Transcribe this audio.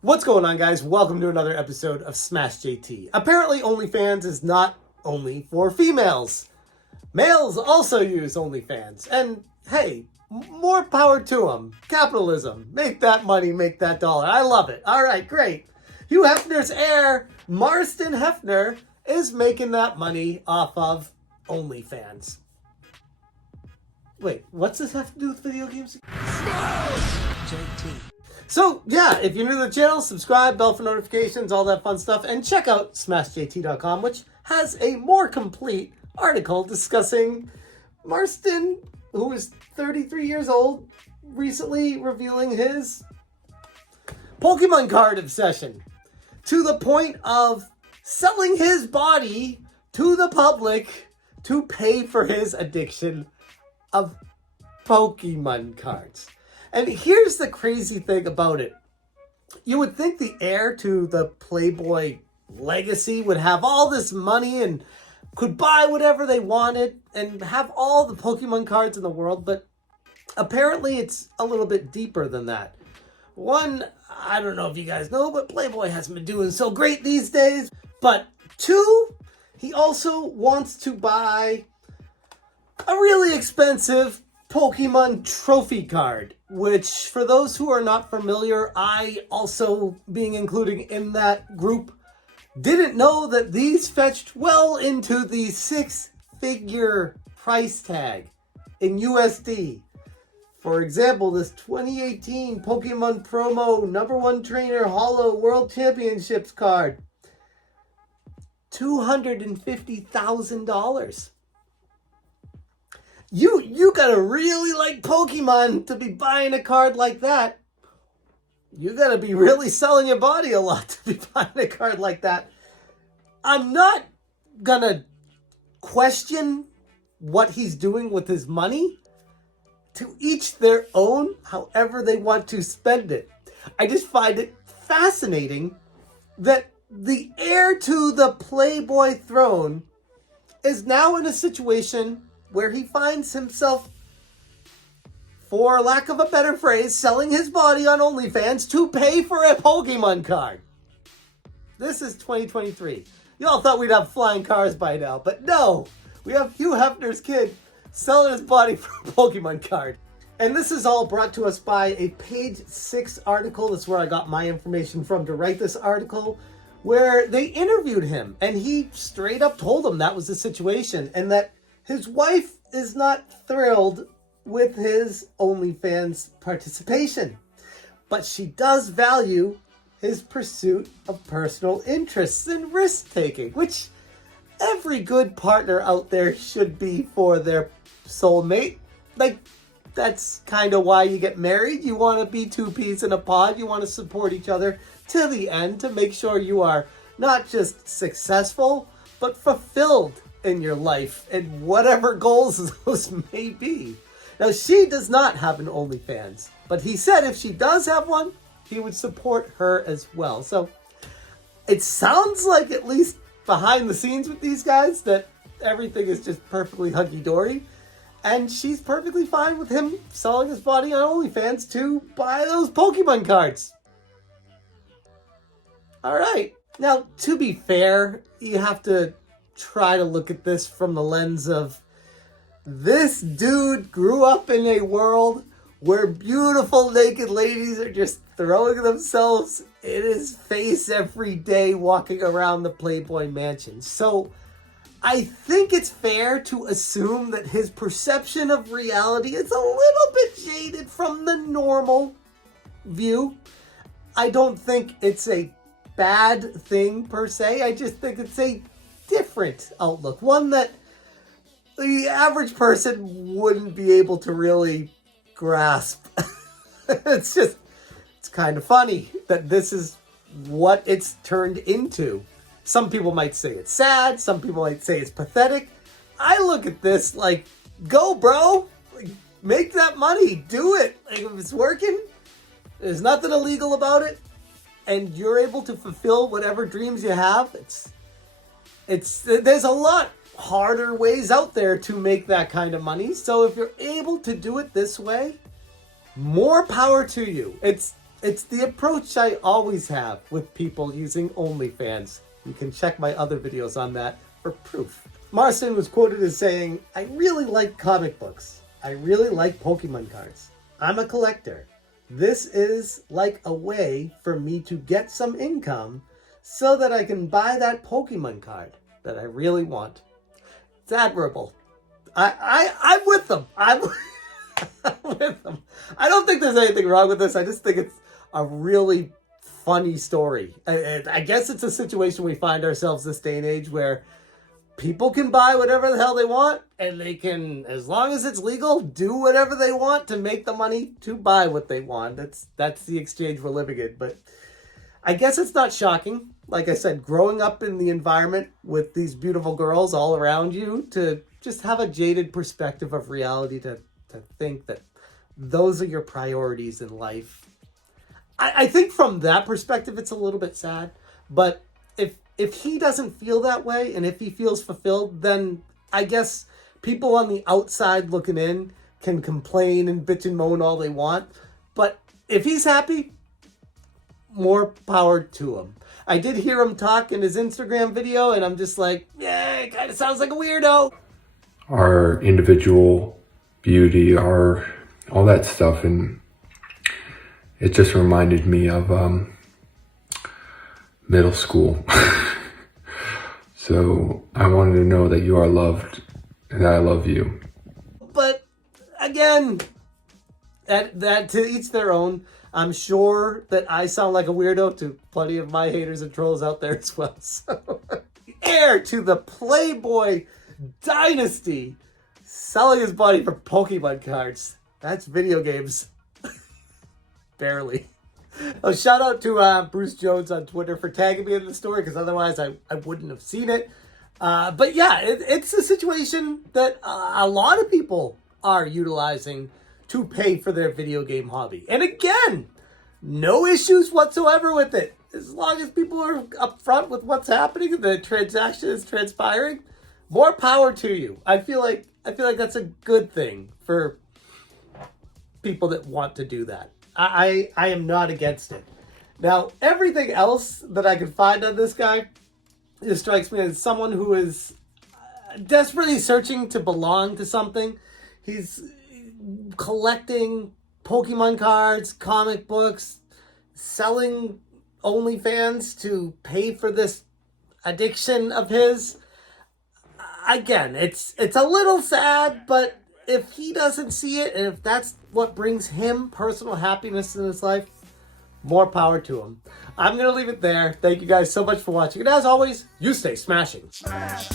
What's going on, guys? Welcome to another episode of Smash JT. Apparently, OnlyFans is not only for females. Males also use OnlyFans. And hey, more power to them. Capitalism. Make that money, make that dollar. I love it. All right, great. Hugh Hefner's heir, Marston Hefner, is making that money off of OnlyFans. Wait, what's this have to do with video games? JT. So, yeah, if you're new to the channel, subscribe, bell for notifications, all that fun stuff, and check out smashjt.com, which has a more complete article discussing Marston, who is 33 years old, recently revealing his Pokemon card obsession to the point of selling his body to the public to pay for his addiction of Pokemon cards. And here's the crazy thing about it. You would think the heir to the Playboy legacy would have all this money and could buy whatever they wanted and have all the Pokemon cards in the world, but apparently it's a little bit deeper than that. One, I don't know if you guys know, but Playboy hasn't been doing so great these days. But two, he also wants to buy a really expensive Pokemon trophy card, which for those who are not familiar, I also being included in that group, didn't know that these fetched well into the 6-figure price tag in USD. For example, this 2018 Pokemon Promo #1 Trainer Holo World Championships card, $250,000. You gotta really like Pokemon to be buying a card like that. You gotta be really selling your body a lot to be buying a card like that. I'm not gonna question what he's doing with his money. To each their own, however they want to spend it. I just find it fascinating that the heir to the Playboy throne is now in a situation where he finds himself, for lack of a better phrase, selling his body on OnlyFans to pay for a Pokemon card. This is 2023. Y'all thought we'd have flying cars by now, but no. We have Hugh Hefner's kid selling his body for a Pokemon card. And this is all brought to us by a Page 6 article. That's where I got my information from to write this article, where they interviewed him. And he straight up told them that was the situation, and that his wife is not thrilled with his OnlyFans participation. But she does value his pursuit of personal interests and risk-taking, which every good partner out there should be for their soulmate. Like, that's kind of why you get married. You want to be two peas in a pod. You want to support each other to the end to make sure you are not just successful, but fulfilled in your life and whatever goals those may be. Now, she does not have an OnlyFans, but he said if she does have one, he would support her as well. So it sounds like, at least behind the scenes with these guys, that everything is just perfectly hunky-dory. And she's perfectly fine with him selling his body on OnlyFans to buy those Pokemon cards. All right. Now, to be fair, you have to try to look at this from the lens of this dude grew up in a world where beautiful naked ladies are just throwing themselves in his face every day walking around the Playboy mansion. So I think it's fair to assume that his perception of reality is a little bit jaded from the normal view. I don't think it's a bad thing per se. I just think it's a different outlook. One that the average person wouldn't be able to really grasp. It's kind of funny that this is what it's turned into. Some people might say it's sad. Some people might say it's pathetic. I look at this like, go, bro. Like, make that money. Do it. Like, if it's working, there's nothing illegal about it, and you're able to fulfill whatever dreams you have. There's a lot harder ways out there to make that kind of money. So if you're able to do it this way, more power to you. It's It's the approach I always have with people using OnlyFans. You can check my other videos on that for proof. Marston was quoted as saying, "I really like comic books. I really like Pokemon cards. I'm a collector. This is like a way for me to get some income so that I can buy that Pokemon card that I really want." It's admirable. I'm with them. I'm with them. I don't think there's anything wrong with this. I just think it's a really funny story. I guess it's a situation we find ourselves this day and age where people can buy whatever the hell they want, and they can, as long as it's legal, do whatever they want to make the money to buy what they want. That's the exchange we're living in. But I guess it's not shocking. Like I said, growing up in the environment with these beautiful girls all around you, to just have a jaded perspective of reality, to think that those are your priorities in life. I think from that perspective, it's a little bit sad. But if he doesn't feel that way, and if he feels fulfilled, then I guess people on the outside looking in can complain and bitch and moan all they want. But if he's happy, more power to him. I did hear him talk in his Instagram video, and I'm just like, yeah, it kind of sounds like a weirdo. Our individual beauty, our all that stuff, and it just reminded me of middle school. So I wanted to know that you are loved and that I love you. But again, that to each their own. I'm sure that I sound like a weirdo to plenty of my haters and trolls out there as well. So, heir to the Playboy dynasty, selling his body for Pokemon cards. That's video games. Barely. Oh, shout out to Bruce Jones on Twitter for tagging me in the story, because otherwise I wouldn't have seen it. But yeah, it's a situation that a lot of people are utilizing to pay for their video game hobby. And again, no issues whatsoever with it. As long as people are upfront with what's happening, the transaction is transpiring, more power to you. I feel like that's a good thing for people that want to do that. I am not against it. Now, everything else that I can find on this guy, it strikes me as someone who is desperately searching to belong to something. He's collecting Pokemon cards, comic books, selling OnlyFans to pay for this addiction of his. Again, it's a little sad, but if he doesn't see it, and if that's what brings him personal happiness in his life, more power to him. I'm going to leave it there. Thank you guys so much for watching. And as always, you stay smashing. Smash,